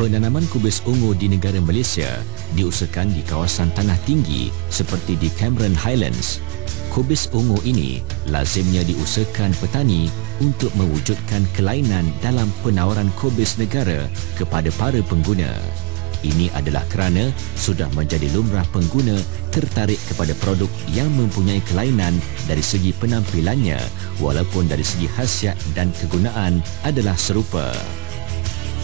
Penanaman kubis ungu di negara Malaysia diusahakan di kawasan tanah tinggi seperti di Cameron Highlands. Kubis ungu ini lazimnya diusahakan petani untuk mewujudkan kelainan dalam penawaran kubis negara kepada para pengguna. Ini adalah kerana sudah menjadi lumrah pengguna tertarik kepada produk yang mempunyai kelainan dari segi penampilannya walaupun dari segi khasiat dan kegunaan adalah serupa.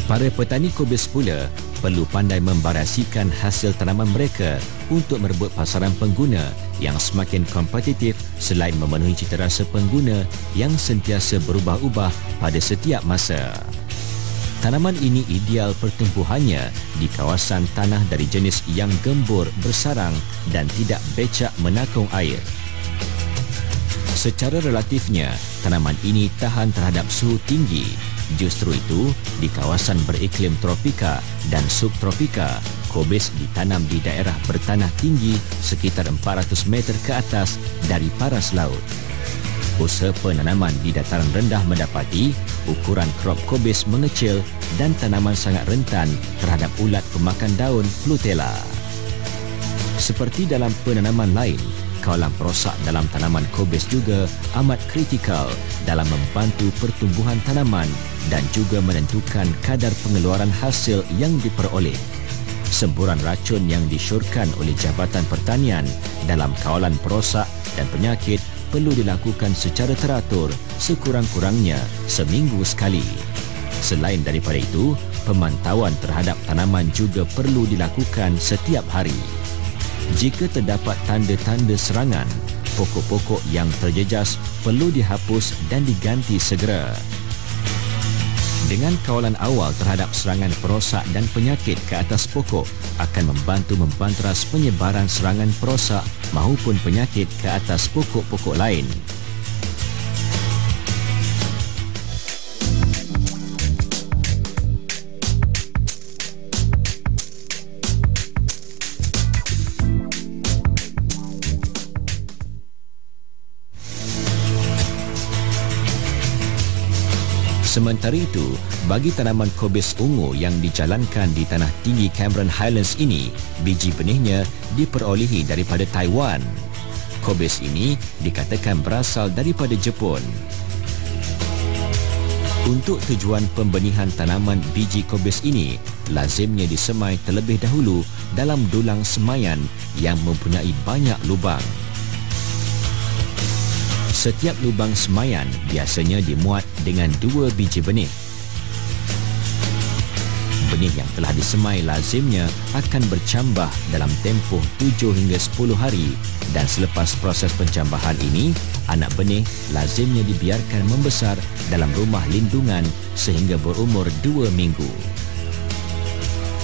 Para petani kubis pula perlu pandai membarasikan hasil tanaman mereka untuk merebut pasaran pengguna yang semakin kompetitif selain memenuhi citarasa pengguna yang sentiasa berubah-ubah pada setiap masa. Tanaman ini ideal pertumbuhannya di kawasan tanah dari jenis yang gembur bersarang dan tidak becak menakung air. Secara relatifnya, tanaman ini tahan terhadap suhu tinggi. Justru itu, di kawasan beriklim tropika dan subtropika, kubis ditanam di daerah bertanah tinggi sekitar 400 meter ke atas dari paras laut. Usaha penanaman di dataran rendah mendapati ukuran krop kubis mengecil dan tanaman sangat rentan terhadap ulat pemakan daun Plutella. Seperti dalam penanaman lain, kawalan perosak dalam tanaman kubis juga amat kritikal dalam membantu pertumbuhan tanaman dan juga menentukan kadar pengeluaran hasil yang diperoleh. Semburan racun yang disyorkan oleh Jabatan Pertanian dalam kawalan perosak dan penyakit perlu dilakukan secara teratur sekurang-kurangnya seminggu sekali. Selain daripada itu, pemantauan terhadap tanaman juga perlu dilakukan setiap hari. Jika terdapat tanda-tanda serangan, pokok-pokok yang terjejas perlu dihapus dan diganti segera. Dengan kawalan awal terhadap serangan perosak dan penyakit ke atas pokok akan membantu membanteras penyebaran serangan perosak maupun penyakit ke atas pokok-pokok lain. Sementara itu, bagi tanaman kubis ungu yang dijalankan di tanah tinggi Cameron Highlands ini, biji benihnya diperolehi daripada Taiwan. Kubis ini dikatakan berasal daripada Jepun. Untuk tujuan pembenihan tanaman biji kubis ini, lazimnya disemai terlebih dahulu dalam dulang semaian yang mempunyai banyak lubang. Setiap lubang semaian biasanya dimuat dengan 2 biji benih. Benih yang telah disemai lazimnya akan bercambah dalam tempoh 7 hingga 10 hari dan selepas proses pencambahan ini, anak benih lazimnya dibiarkan membesar dalam rumah lindungan sehingga berumur 2 minggu.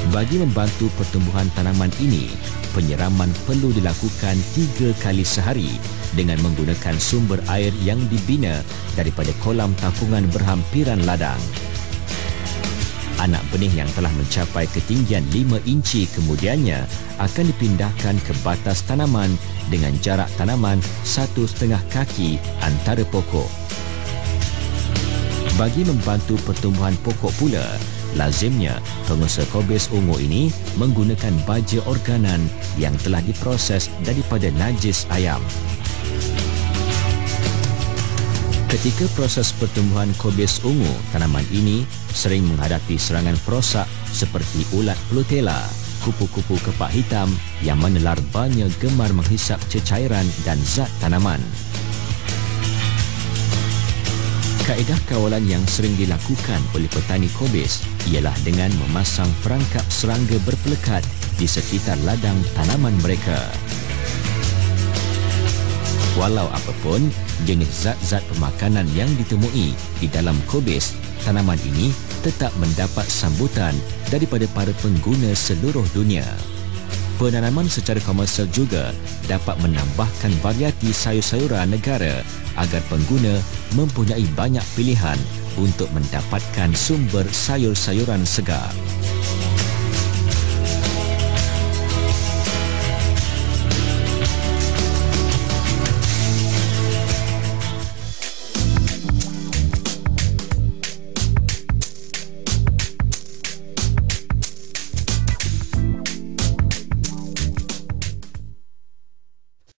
Bagi membantu pertumbuhan tanaman ini, penyiraman perlu dilakukan 3 kali sehari dengan menggunakan sumber air yang dibina daripada kolam tapungan berhampiran ladang. Anak benih yang telah mencapai ketinggian 5 inci kemudiannya akan dipindahkan ke batas tanaman dengan jarak tanaman 1,5 kaki antara pokok. Bagi membantu pertumbuhan pokok pula, lazimnya pengusaha kubis ungu ini menggunakan baja organan yang telah diproses daripada najis ayam. Ketika proses pertumbuhan kubis ungu, tanaman ini sering menghadapi serangan perosak seperti ulat Plutella, kupu-kupu kepak hitam yang mana larbanya gemar menghisap cecairan dan zat tanaman. Kaedah kawalan yang sering dilakukan oleh petani kubis ialah dengan memasang perangkap serangga berpelekat di sekitar ladang tanaman mereka. Walau apapun, jenis zat-zat pemakanan yang ditemui di dalam kubis, tanaman ini tetap mendapat sambutan daripada para pengguna seluruh dunia. Penanaman secara komersial juga dapat menambahkan variati sayur-sayuran negara agar pengguna mempunyai banyak pilihan untuk mendapatkan sumber sayur-sayuran segar.